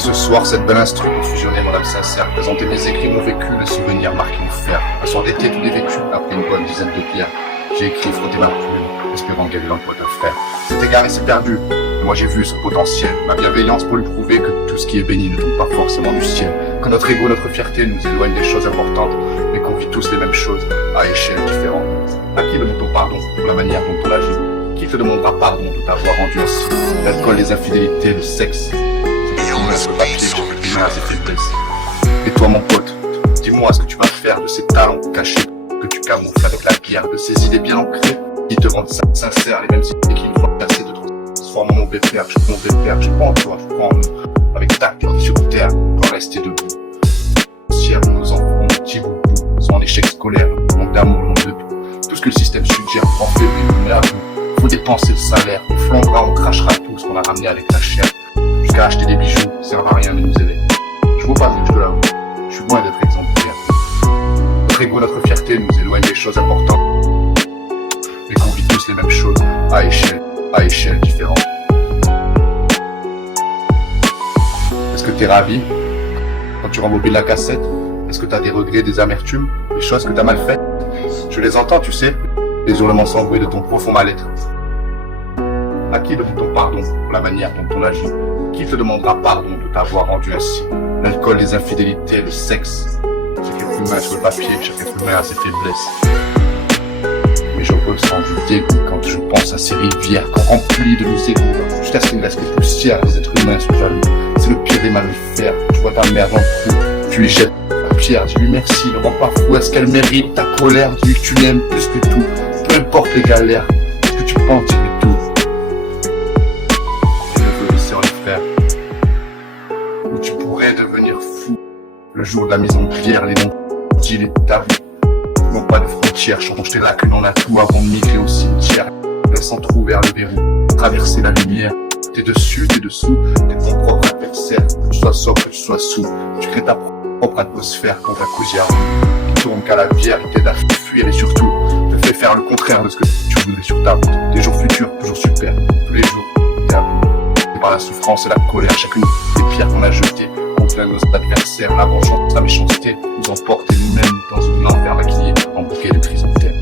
ce soir, cette belle instru pour fusionner mon âme sincère, présenter mes écrits, mon vécu, le souvenir marqué mon fer. Un soir d'été, tout est vécu, après une bonne dizaine de bières. J'ai écrit, frotté ma plume, espérant gagner l'emploi de frère. C'est égaré, c'est perdu. Mais moi j'ai vu ce potentiel, ma bienveillance pour lui prouver que tout ce qui est béni ne tombe pas forcément du ciel. Que notre ego, notre fierté nous éloigne des choses importantes, mais qu'on vit tous les mêmes choses, à échelles différentes. À qui demande-t-on pardon pour la manière dont on agit? Qui te demandera pardon de t'avoir rendu ainsi? L'alcool, les infidélités, le sexe. Le papier, j'ai plus à ses faiblesses. Et toi mon pote, dis-moi ce que tu vas faire de ces talents cachés que tu camoufles avec la bière, de ces idées bien ancrées qui te rendent sincère, les mêmes idées qui nous font passer de transformer mon père, je prends en toi, je prends en nous, avec ta cœur sur terre, pour rester debout. Ciel, nos enfants, nos petits bouts, sont en échec scolaire, manque d'amour, manque de tout ce que le système suggère, en février, mais à bout. Faut dépenser le salaire, on flambera, on crachera tout ce qu'on a ramené avec la chair. Jusqu'à acheter des bijoux, ça sert à rien mais nous aider. Je vois pas, je te l'avoue, je suis loin d'être exemplaire. Notre ego, notre fierté nous éloigne des choses importantes, mais qu'on vit tous les mêmes choses, à échelle différente. Est-ce que t'es ravi quand tu rembobiles la cassette? Est-ce que t'as des regrets, des amertumes, des choses que t'as mal faites? Je les entends, tu sais, les hurlements sanglés de ton profond mal-être. À qui demande-t-on pardon pour la manière dont on agit? Qui te demandera pardon de t'avoir rendu ainsi? L'alcool, les infidélités, le sexe. Chacun fume sur le papier, chacun fume à ses faiblesses. Mais je ressens du dégoût quand je pense à ces rivières qu'on remplit de nos égouts, jusqu'à ce qu'il ne reste que poussière des êtres humains sous jaloux. C'est le pire des mammifères, tu vois ta mère dans le trou, tu lui jettes la pierre, dis-lui merci, ne rends pas fou, est-ce qu'elle mérite ta colère? Dis-lui que tu l'aimes plus que tout, peu importe les galères, ce que tu penses, dis-lui tout. Et neveu, sœur, les frères, où tu pourrais devenir fou, le jour de la mise en pierre, les noms, dis les tabous. Non pas de frontières, change tes lacunes en atout avant de migrer au cimetière. Laisse entrouvert le verrou, traverser la lumière. T'es dessus, t'es dessous, t'es ton propre adversaire. Que tu sois sobre, que tu sois sous, tu crées ta propre atmosphère quand ta cousière qui tourne qu'à la bière, il t'aide à fuir et surtout te fait faire le contraire de ce que tu voudrais sur ta route. Des jours futurs, toujours super, tous les jours, t'es à bout. Et par la souffrance et la colère, chacune des pierres qu'on a jetées contre nos adversaires, la vengeance, la méchanceté nous emporte et nous-mêmes dans une enfer maquillée en bouquet de chrysanthèmes.